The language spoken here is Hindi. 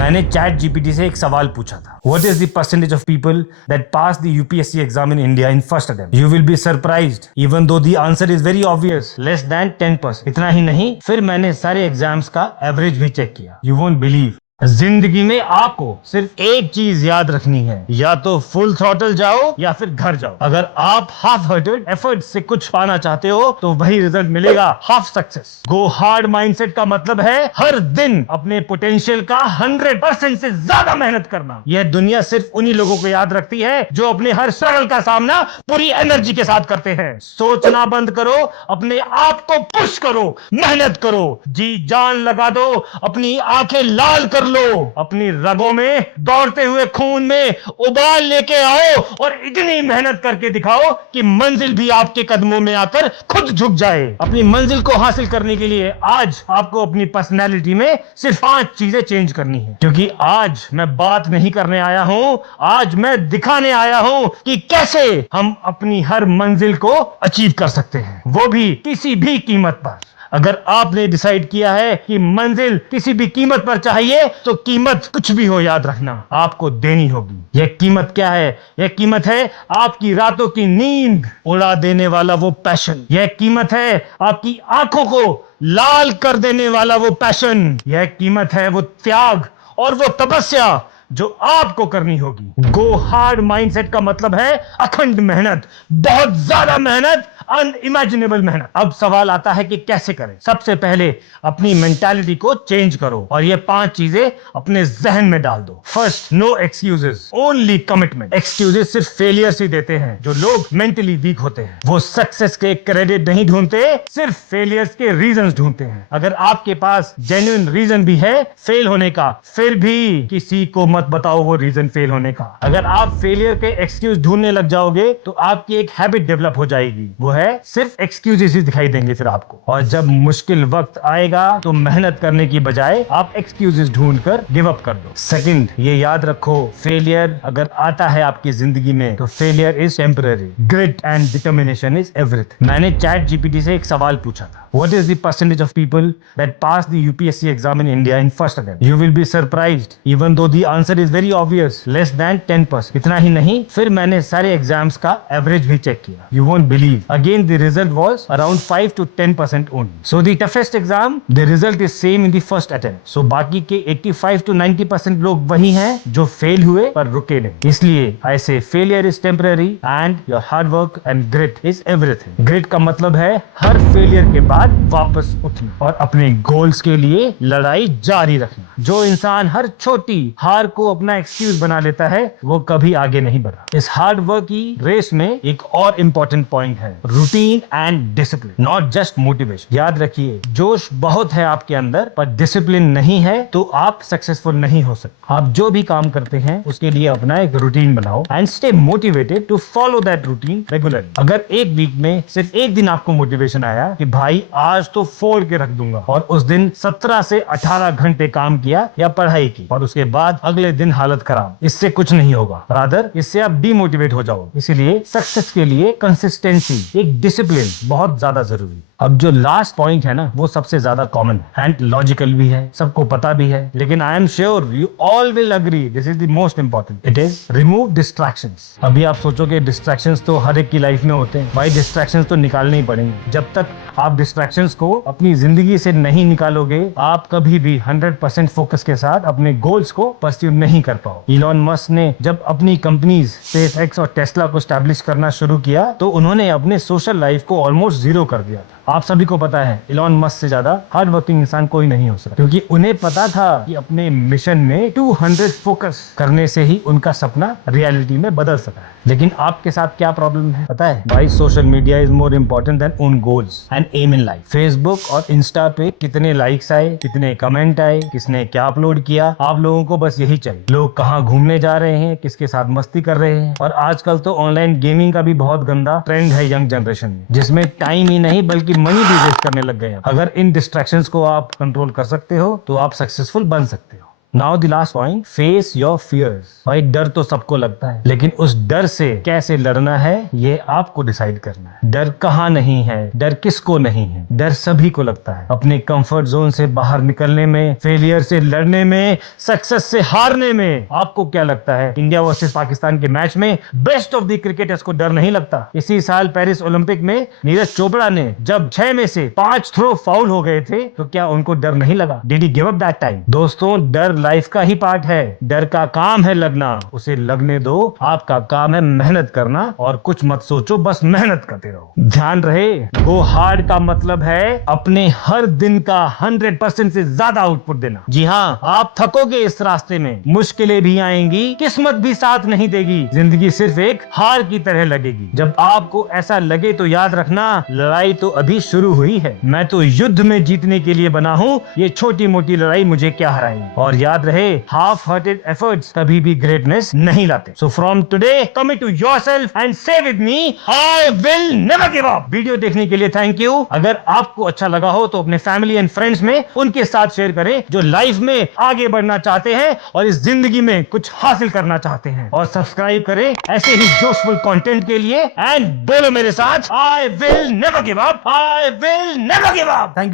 मैंने चैट जीपीटी से एक सवाल पूछा था, what is the percentage of people that pass the UPSC exam in India in first attempt? You will be surprised even though the answer is very obvious, less than 10%। इतना ही नहीं, फिर मैंने सारे एग्जाम्स का एवरेज भी चेक किया। यू वोंट बिलीव, जिंदगी में आपको सिर्फ एक चीज याद रखनी है, या तो फुल थ्रॉटल जाओ या फिर घर जाओ। अगर आप हाफ हार्टेड एफर्ट से कुछ पाना चाहते हो तो वही रिजल्ट मिलेगा, हाफ सक्सेस। गो हार्ड माइंडसेट का मतलब है हर दिन अपने पोटेंशियल का 100% से ज्यादा मेहनत करना। यह दुनिया सिर्फ उन्हीं लोगों को याद रखती है जो अपने हर स्ट्रगल का सामना पूरी एनर्जी के साथ करते हैं। सोचना बंद करो, अपने आप को पुश करो, मेहनत करो, जी जान लगा दो, अपनी आंखें लाल कर लो, अपनी रगों में दौड़ते हुए खून में उबाल लेके आओ और इतनी मेहनत करके दिखाओ कि मंजिल भी आपके कदमों में आकर खुद झुक जाए। अपनी मंजिल को हासिल करने के लिए आज आपको अपनी पर्सनैलिटी में सिर्फ 5 चीजें चेंज करनी है, क्योंकि आज मैं बात नहीं करने आया हूं, आज मैं दिखाने आया हूं कि कैसे हम अपनी हर मंजिल को अचीव कर सकते हैं, वो भी किसी भी कीमत पर। अगर आपने डिसाइड किया है कि मंजिल किसी भी कीमत पर चाहिए तो कीमत कुछ भी हो, याद रखना, आपको देनी होगी। यह कीमत क्या है? यह कीमत है आपकी रातों की नींद उड़ा देने वाला वो पैशन। यह कीमत है आपकी आंखों को लाल कर देने वाला वो पैशन। यह कीमत है वो त्याग और वो तपस्या जो आपको करनी होगी। गो हार्ड माइंडसेट का मतलब है अखंड मेहनत, बहुत ज्यादा मेहनत, अनइमेजिनेबल मेहनत। अब सवाल आता है कि कैसे करें। सबसे पहले अपनी मेंटालिटी को चेंज करो और ये 5 चीजें अपने जहन में डाल दो। First, no excuses, only commitment. Excuses सिर्फ फेलियर्स ही देते हैं। जो लोग मेंटली वीक होते हैं वो सक्सेस के क्रेडिट नहीं ढूंढते, सिर्फ फेलियर्स के रीजंस ढूंढते हैं। अगर आपके पास जेन्युइन रीजन भी है फेल होने का, फिर भी किसी को मत बताओ वो रीजन फेल होने का। अगर आप फेलियर के एक्सक्यूज ढूंढने लग जाओगे तो आपकी एक हैबिट डेवलप हो जाएगी, वो है सिर्फ एक्सक्यूजेस ही दिखाई देंगे फिर आपको। और जब मुश्किल वक्त आएगा तो मेहनत करने की बजाय आप एक्सक्यूजेस ढूंढकर गिव अप कर दो। सेकंड, ये याद रखो, फेलियर अगर आता है आपकी जिंदगी में तो failure is temporary, grit and determination is everything. मैंने चैट जीपीटी से एक सवाल पूछा था, what is the percentage of people that pass the UPSC exam in India in first attempt? You will be surprised even though the answer is very obvious, less than 10%। इतना ही नहीं, फिर मैंने सारे एग्जाम्स का एवरेज भी चेक किया। You won't believe, again the result was around 5 to 10% only. So the toughest exam, the result is same in the first attempt. So बाकी के 85 to 90% लोग वही हैं जो फेल हुए पर रुके नहीं। इसलिए I say failure is temporary and your hard work and grit is everything. Grit का मतलब है हर फेलियर के बाद वापस उठना और अपने गोल्स के लिए लड़ाई जारी रखना। जो इंसान हर छोटी हार को अपना एक्सक्यूज बना लेता है वो कभी आगे नहीं बढ़ा। इस हार्ड वर्क की रेस में एक और इंपॉर्टेंट पॉइंट है, routine and discipline, not just motivation. याद रखिए, जोश बहुत है आपके अंदर पर डिसिप्लिन नहीं है तो आप सक्सेसफुल नहीं हो सकते। आप जो भी काम करते हैं उसके लिए अपना एक रूटीन बनाओ and stay motivated to follow that routine regularly. अगर एक वीक में सिर्फ एक दिन आपको मोटिवेशन आया कि भाई आज तो फोड़ के रख दूंगा और उस दिन 17 से 18 घंटे काम किया या पढ़ाई की और उसके बाद अगले दिन हालत खराब, इससे कुछ नहीं होगा, रादर इससे आप डीमोटिवेट हो जाओगे। इसीलिए सक्सेस के लिए कंसिस्टेंसी, एक डिसिप्लिन बहुत ज्यादा जरूरी। अब जो लास्ट पॉइंट है ना वो सबसे ज्यादा कॉमन एंड लॉजिकल भी है, सबको पता भी है, लेकिन I am sure you all will agree this is the most important. It is remove distractions. अभी आप सोचोगे डिस्ट्रैक्शंस तो हर एक की लाइफ में होते हैं, भाई डिस्ट्रैक्शंस तो निकालने ही पड़ेंगे। जब तक आप डिस्ट्रैक्शंस को अपनी जिंदगी से नहीं निकालोगे आप कभी भी 100% फोकस के साथ अपने गोल्स को परस्यू नहीं कर पाओ। इलॉन मस्क ने जब अपनी कंपनीज स्पेसएक्स और टेस्ला को एस्टैब्लिश करना शुरू किया तो उन्होंने अपने सोशल लाइफ को ऑलमोस्ट जीरो कर दिया था। आप सभी को पता है इलॉन मस्क से ज्यादा हार्ड वर्किंग इंसान कोई नहीं हो सकता, क्योंकि उन्हें पता था कि अपने मिशन में 200 फोकस करने से ही उनका सपना रियलिटी में बदल सका है। लेकिन आपके साथ क्या प्रॉब्लम है पता है भाई? Social media is more important than own goals and aim in life. Facebook और इंस्टा पे कितने लाइक्स आए, कितने कमेंट आए, किसने क्या अपलोड किया, आप लोगों को बस यही चाहिए। लोग कहाँ घूमने जा रहे हैं, किसके साथ मस्ती कर रहे हैं। और आजकल तो ऑनलाइन गेमिंग का भी बहुत गंदा ट्रेंड है यंग जनरेशन में, जिसमें टाइम ही नहीं बल्कि मनी भी वेस्ट करने लग गए हैं। अगर इन डिस्ट्रैक्शंस को आप कंट्रोल कर सकते हो तो आप सक्सेसफुल बन सकते हो। Now the last point, face your fears. भाई डर तो सबको लगता है, लेकिन उस डर से कैसे लड़ना है ये आपको डिसाइड करना है। डर कहाँ नहीं है, डर किसको नहीं है? डर सभी को लगता है। अपने कंफर्ट जोन से बाहर निकलने में, फेलियर से लड़ने में, सक्सेस से हारने में। आपको क्या लगता है इंडिया वर्सेस पाकिस्तान के मैच में बेस्ट ऑफ द क्रिकेटर्स को डर नहीं लगता? इसी साल पेरिस ओलंपिक में नीरज चोपड़ा ने जब 6 में से 5 थ्रो फाउल हो गए थे तो क्या उनको डर नहीं लगा? Did he give up that time? दोस्तों, डर लाइफ का ही पार्ट है। डर का काम है लगना, उसे लगने दो। आपका काम है मेहनत करना, और कुछ मत सोचो, बस मेहनत करते रहो। ध्यान रहे, गो हार्ड का मतलब है अपने हर दिन का 100% से ज्यादा आउटपुट देना। जी हाँ, आप थकोगे इस रास्ते में, मुश्किलें भी आएंगी, किस्मत भी साथ नहीं देगी, जिंदगी सिर्फ एक हार की तरह लगेगी। जब आपको ऐसा लगे तो याद रखना, लड़ाई तो अभी शुरू हुई है। मैं तो युद्ध में जीतने के लिए बना हूँ, ये छोटी मोटी लड़ाई मुझे क्या हराएगी। और याद रहे, हाफ हार्टेड एफर्ट्स कभी भी ग्रेटनेस नहीं लाते। So from today commit to yourself and say with me, I will never give up. Video देखने के लिए थैंक यू। अगर आपको अच्छा लगा हो तो अपने फैमिली एंड फ्रेंड्स में उनके साथ शेयर करें जो लाइफ में आगे बढ़ना चाहते हैं और इस जिंदगी में कुछ हासिल करना चाहते हैं। और सब्सक्राइब करें ऐसे ही जोशफुल कंटेंट के लिए। एंड बोलो मेरे साथ, आई will never give up, I will never give up. Thank you.